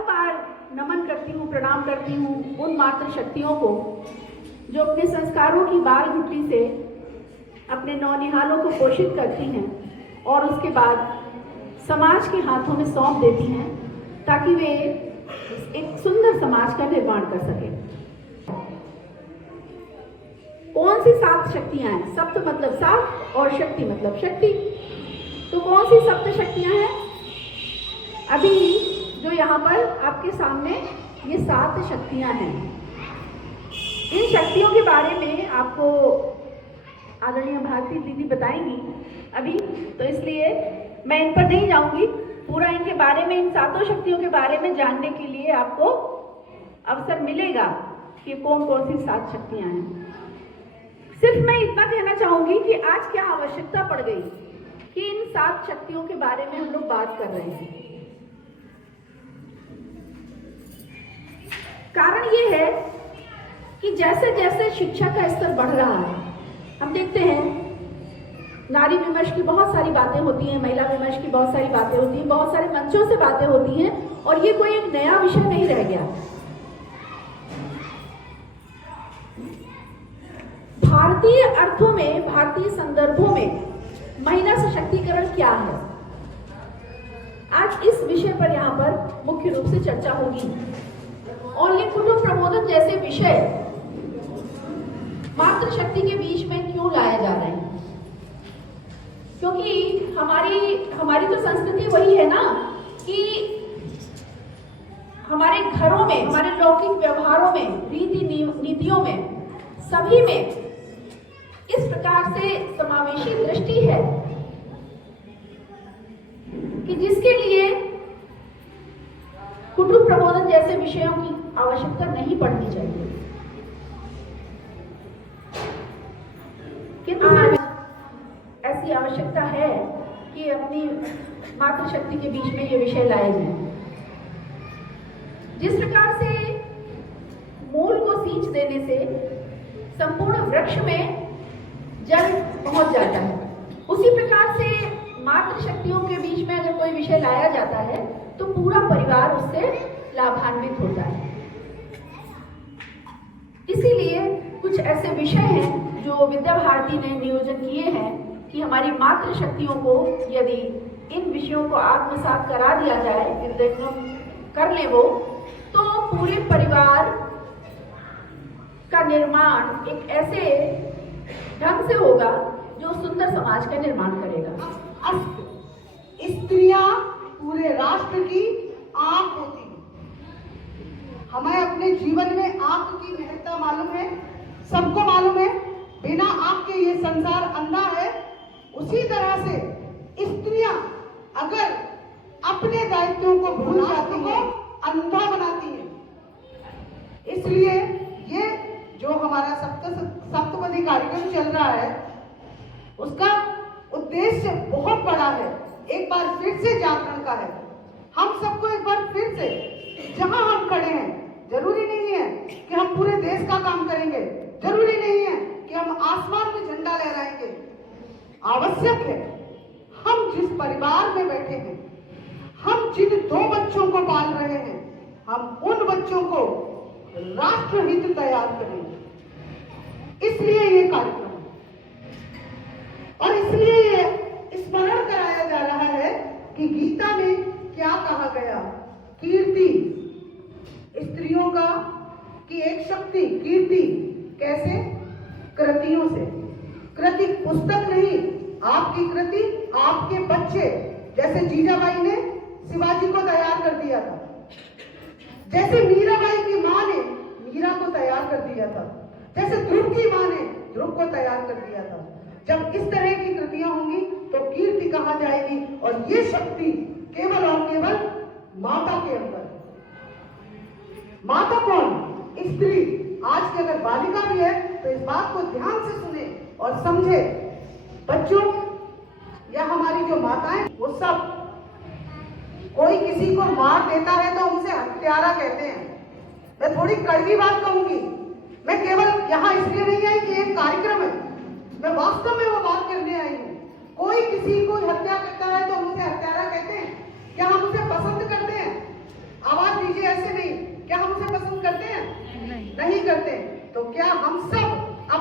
बारंबार नमन करती हूँ, प्रणाम करती हूँ उन मातृ शक्तियों को जो अपने संस्कारों की बाल घुट्टी से अपने नौनिहालों को पोषित करती हैं और उसके बाद समाज के हाथों में सौंप देती हैं ताकि वे एक सुंदर समाज का निर्माण कर सकें। कौन सी 7 शक्तियां हैं? सप्त मतलब 7 और शक्ति मतलब शक्ति। तो कौन सी सप्त शक्तियां हैं? अभी जो यहाँ पर आपके सामने ये 7 शक्तियां हैं। इन शक्तियों के बारे में आपको आदरणीय भारती दीदी बताएंगी अभी, तो इसलिए मैं इन पर नहीं जाऊंगी। पूरा इनके बारे में, इन 7 शक्तियों के बारे में जानने के लिए आपको अवसर मिलेगा कि कौन कौन सी 7 शक्तियां हैं। सिर्फ मैं इतना कहना चाहूंगी कि आज क्या आवश्यकता पड़ गई कि इन 7 शक्तियों के बारे में हम लोग बात कर रहे हैं। कारण ये है कि जैसे जैसे शिक्षा का स्तर बढ़ रहा है, हम देखते हैं नारी विमर्श की बहुत सारी बातें होती हैं, महिला विमर्श की बहुत सारी बातें होती हैं, बहुत सारे मंचों से बातें होती हैं और ये कोई एक नया विषय नहीं रह गया। भारतीय अर्थों में, भारतीय संदर्भों में महिला सशक्तिकरण क्या है, आज इस विषय पर यहाँ पर मुख्य रूप से चर्चा होगी। और ये कुटुंब प्रबोधन जैसे विषय मातृशक्ति के बीच में क्यों लाए जा रहे हैं? क्योंकि हमारी तो संस्कृति वही है ना कि हमारे घरों में, हमारे लौकिक व्यवहारों में, रीति नीतियों में, सभी में इस प्रकार से समावेशी दृष्टि है कि जिसके लिए कुटुंब प्रबोधन जैसे विषयों की आवश्यकता नहीं पड़नी चाहिए। किंतु ऐसी आवश्यकता है कि अपनी मातृशक्ति के बीच में ये विषय लाए जाएं। जिस प्रकार से मूल को सींच देने से संपूर्ण वृक्ष में जल पहुंच जाता है, उसी प्रकार से मातृशक्तियों के बीच में अगर कोई विषय लाया जाता है तो पूरा परिवार उससे लाभान्वित होता है। इसीलिए कुछ ऐसे विषय हैं जो विद्या भारती ने नियोजन किए हैं कि हमारी मातृशक्तियों को यदि इन विषयों को आत्मसात करा दिया जाए, निर्देशन कर ले वो, तो पूरे परिवार का निर्माण एक ऐसे ढंग से होगा जो सुंदर समाज का निर्माण करेगा। स्त्रियां पूरे राष्ट्र की आंख होती है। हमें अपने जीवन में आंख की महत्ता मालूम है, सबको मालूम है। बिना आंख के ये संसार अंधा है। उसी तरह से स्त्रियां अगर अपने दायित्वों को भूल जाती हैं, अंधा बनाती हैं। इसलिए ये जो हमारा सप्तपदी कार्यक्रम चल रहा है, उसका उद्देश्य बहुत बड़ा है। एक बार फिर से जागरण का है। हम सबको एक बार फिर से जहां हम खड़े हैं, जरूरी नहीं है कि हम पूरे देश का काम करेंगे, जरूरी नहीं है कि हम आसमान में झंडा लहराएंगे। आवश्यक है हम जिस परिवार में बैठे हैं, हम जिन 2 बच्चों को पाल रहे हैं, हम उन बच्चों को राष्ट्रहित तैयार करें। इसलिए ये कार्यक्रम और इसलिए ये स्मरण कराया जा रहा है कि गीता में क्या कहा गया। कीर्ति स्त्रियों का की एक शक्ति, कीर्ति कैसे? कृतियों से। कृति पुस्तक नहीं, आपकी कृति आपके बच्चे। जैसे जीजाबाई ने शिवाजी को तैयार कर दिया था, जैसे मीराबाई की मां ने मीरा को तैयार कर दिया था, जैसे ध्रुव की मां ने ध्रुव को तैयार कर दिया था। जब इस तरह की कृतियां होंगी तो कीर्ति कहा जाएगी। और ये शक्ति केवल और केवल माता के अंदर। माता कौन? स्त्री। आज की अगर बालिका भी है तो इस बात को ध्यान से सुने और समझे। बच्चों या हमारी जो माताएं, वो सब, कोई किसी को मार देता है तो उसे हत्यारा कहते हैं। मैं थोड़ी कड़वी बात कहूंगी। मैं केवल यहाँ इसलिए नहीं आई कि एक कार्यक्रम है, मैं वास्तव में वो बात करने आई हूँ। कोई किसी को हत्या करता है तो हम उसे हत्यारा कहते हैं? क्या हम उसे पसंद करते हैं? आवाज दीजिए।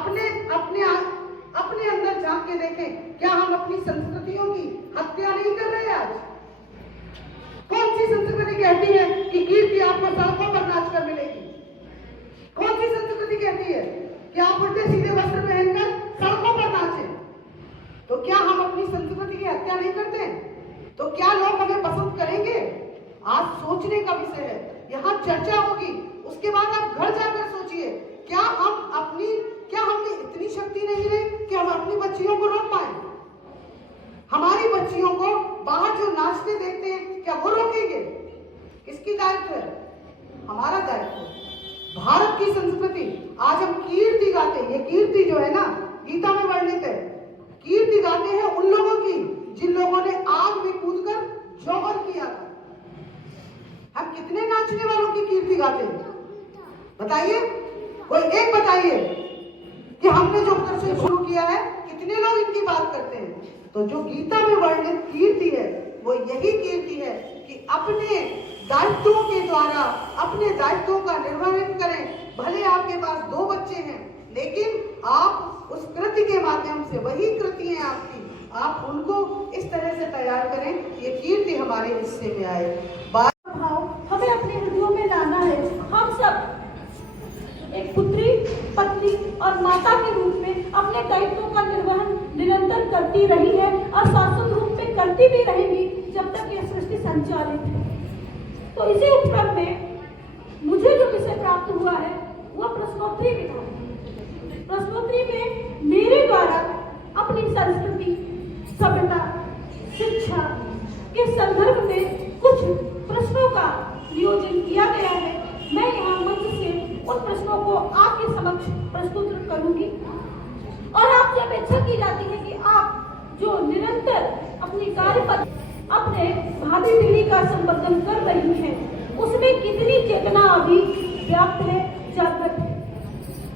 अपने अंदर झांक के देखें, क्या हम अपनी संस्कृतियों की हत्या नहीं कर रहे आज? कौन सी संस्कृति कहती है कि कीर्ति आपको सड़कों पर नाचकर मिलेगी? कौन सी संस्कृति कहती है कि आप उल्टे सीधे वस्त्र पहनकर सड़कों पर नाचें? तो क्या हम अपनी संस्कृति की हत्या नहीं करते? तो क्या लोग हमें पसंद करेंगे? आज सोचने का विषय है, यहाँ चर्चा होगी, उसके बाद आप घर जाकर सोचिए, क्या हमने इतनी शक्ति नहीं रही कि हम अपनी बच्चियों को रोक पाए? हमारी बच्चियों को बाहर जो नाचते देखते हैं, क्या वो रोकेंगे? किसकी दायित्व है? हमारा दायित्व है। भारत की संस्कृति, आज हम कीर्ति गाते हैं, ये कीर्ति जो है ना, गीता में वर्णित है, कीर्ति गाते हैं उन लोगों की जिन लोगों ने आग में कूदकर जौहर किया था। हम कितने नाचने वालों की कीर्ति गाते हैं? बताइए, कोई एक बताइए कि हमने जो से शुरू किया है, कितने लोग इनकी बात करते हैं? तो जो गीता में वर्णित कीर्ति है, वो यही कीर्ति है कि अपने दायित्वों के द्वारा अपने दायित्वों का निर्वहन करें। भले आपके पास 2 बच्चे हैं, लेकिन आप उस कृति के माध्यम से, वही कृति है आपकी, आप उनको इस तरह से तैयार करें, ये कीर्ति हमारे हिस्से में आए। भाव हमें अपने हृदयों में लाना है। हम सब एक पुत्री, पत्नी और माता के रूप में अपने दायित्वों का निर्वहन निरंतर करती रही है और शाश्वत रूप में करती भी रहेंगी जब तक यह सृष्टि संचालित है। तो इसी उपक्रम में मुझे जो विषय प्राप्त हुआ है वह प्रश्नोत्तरी विधा है। प्रश्नोत्तरी में मेरे द्वारा अपनी संस्कृति, सभ्यता, शिक्षा के संदर्भ में कुछ प्रश्नों का नियोजन किया गया है। मैं यहाँ मंच से उन प्रश्नों को आपके समक्ष प्रस्तुत करूंगी और आपसे अपेक्षा की जाती है कि आप जो निरंतर अपनी कार्य पर अपने भावी पीढ़ी का संवर्धन कर रही हैं, उसमें कितनी चेतना अभी व्याप्त है, जागृत है।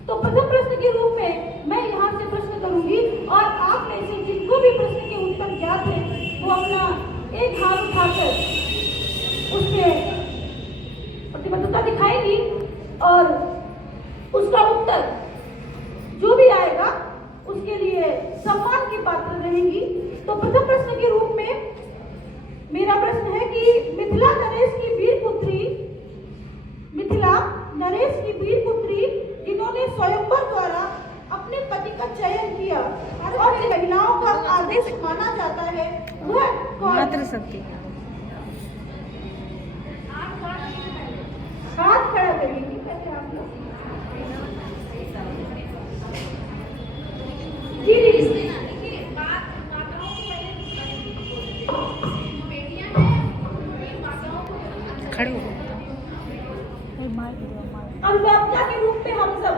तो प्रथम प्रश्न के रूप में मैं यहाँ से प्रश्न करूंगी और आप में से जिनको भी प्रश्न के उत्तर ज्ञात है वो अपना एक हाथ उठाकर उसमें प्रतिबद्धता दिखाएंगी और उसका उत्तर जो भी आएगा उसके लिए सम्मान की पात्र रहेंगी। तो प्रथम प्रश्न के रूप में मेरा प्रश्न है कि मिथिला नरेश की वीर पुत्री जिन्होंने स्वयंवर द्वारा अपने पति का चयन किया और जिन महिलाओं का आदेश माना जाता है वह मात्र शक्ति। हाथ खड़ा करिए कैसे आप लोग जी खड़े हो अभिभावक के रूप में हम सब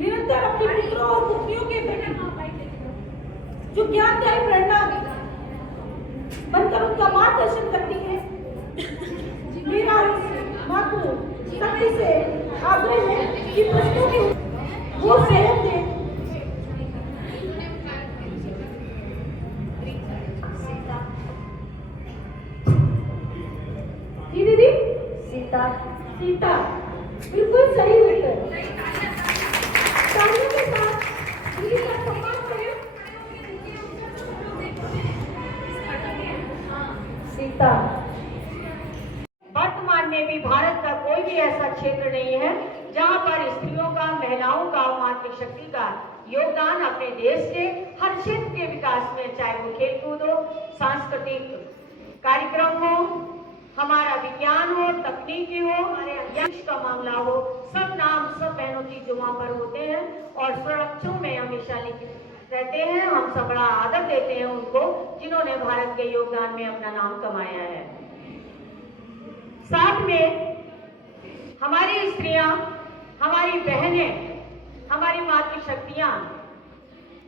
निरंतर अपने पुत्रों और पुत्रियों के प्रति जो ज्ञानदायी प्रेरणा बनकर उनका मार्गदर्शन करती है। मेरा मात्र शक्ति से आग्रह है कि प्रश्नों के वो सहयोग दें। जी दीदी, सीता बिल्कुल सही उत्तर। तालियों के साथ दीदी का सम्मान करें। सीता। वर्तमान में भी भारत का कोई भी ऐसा क्षेत्र नहीं है जहां पर स्त्रियों का, महिलाओं का, मातृशक्ति का योगदान अपने देश के हर क्षेत्र के विकास में, चाहे वो खेलकूद हो, सांस्कृतिक कार्यक्रम हो, हमारा विज्ञान हो, तकनीकी हो, हमारे यश का मामला हो, सब नाम सब बहनों की जो वहां पर होते हैं और सुरक्षों में हमेशा लिखित रहते हैं। हम सब बड़ा आदर देते हैं उनको जिन्होंने भारत के योगदान में अपना नाम कमाया है। साथ में हमारी स्त्रियां, हमारी बहनें, हमारी मातृशक्तियां,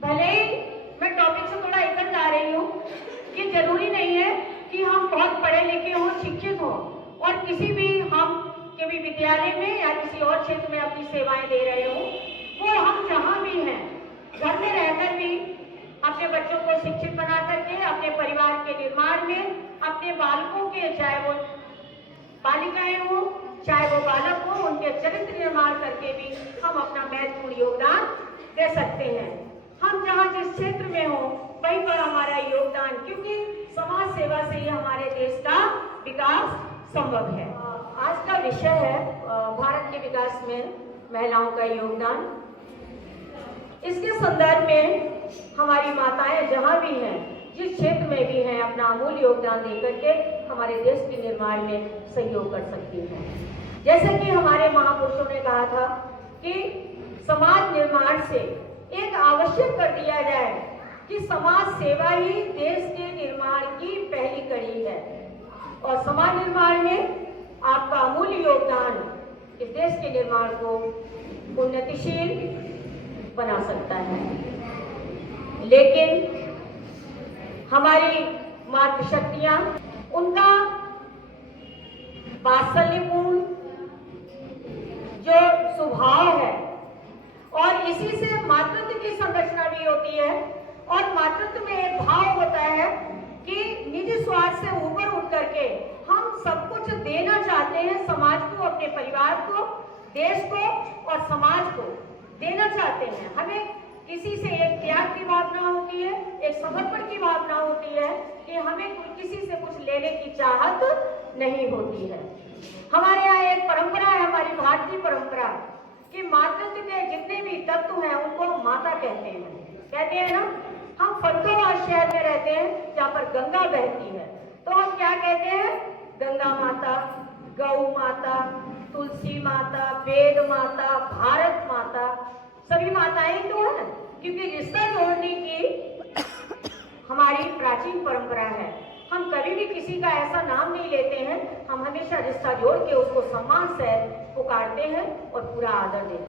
भले ही मैं टॉपिक से थोड़ा इधर जा रही हूँ कि जरूरी नहीं है कि हम बहुत पढ़े लिखे हों, शिक्षित हों और किसी भी हम कभी विद्यालय में या किसी और क्षेत्र में अपनी सेवाएं दे रहे हों, वो हम जहाँ भी हैं, घर में रहकर भी अपने बच्चों को शिक्षित बना करके अपने परिवार के निर्माण में, अपने बालकों के, चाहे वो बालिकाएं हो चाहे वो बालक हो, उनके चरित्र निर्माण करके भी हम अपना महत्वपूर्ण योगदान दे सकते हैं। हम जहाँ जिस क्षेत्र में हो वहीं पर हमारा योगदान, क्योंकि समाज सेवा से ही हमारे देश का विकास संभव है। आज का विषय है भारत के विकास में महिलाओं का योगदान। इसके संदर्भ में हमारी माताएं जहाँ भी हैं, जिस क्षेत्र में भी हैं, अपना अमूल्य योगदान दे करके हमारे देश के निर्माण में सहयोग कर सकती हैं। जैसे कि हमारे महापुरुषों ने कहा था कि समाज निर्माण से एक आवश्यक कर दिया जाए कि समाज सेवा ही देश के निर्माण की पहली कड़ी है, और समाज निर्माण में आपका अमूल्य योगदान इस देश के निर्माण को उन्नतिशील बना सकता है। लेकिन हमारी मातृशक्तियां, उनका वात्सल्यपूर्ण जो स्वभाव है, और इसी से मातृत्व की संरचना भी होती है। और मातृत्व में एक भाव होता है कि निजी स्वार्थ से ऊपर उठ करके हम सब कुछ देना चाहते हैं समाज को, अपने परिवार को, देश को और समाज को देना चाहते हैं। हमें किसी से एक त्याग की भावना होती है, एक समर्पण की भावना होती है कि हमें किसी से कुछ लेने की चाहत नहीं होती है। हमारे यहाँ एक परंपरा है, हमारी भारतीय परंपरा, कि मातृत्व के जितने भी तत्व हैं उनको माता कहते हैं ना। हम फरीदाबाद शहर में रहते हैं जहाँ पर गंगा बहती है, तो हम क्या कहते हैं? गंगा माता, गौ माता, तुलसी माता, वेद माता, भारत माता, सभी माताएं तो हैं, क्योंकि रिश्ता जोड़ने की हमारी प्राचीन परंपरा है। हम कभी भी किसी का ऐसा नाम नहीं लेते हैं, हम हमेशा रिश्ता जोड़ के उसको सम्मान से पुकारते हैं और पूरा आदर देते हैं।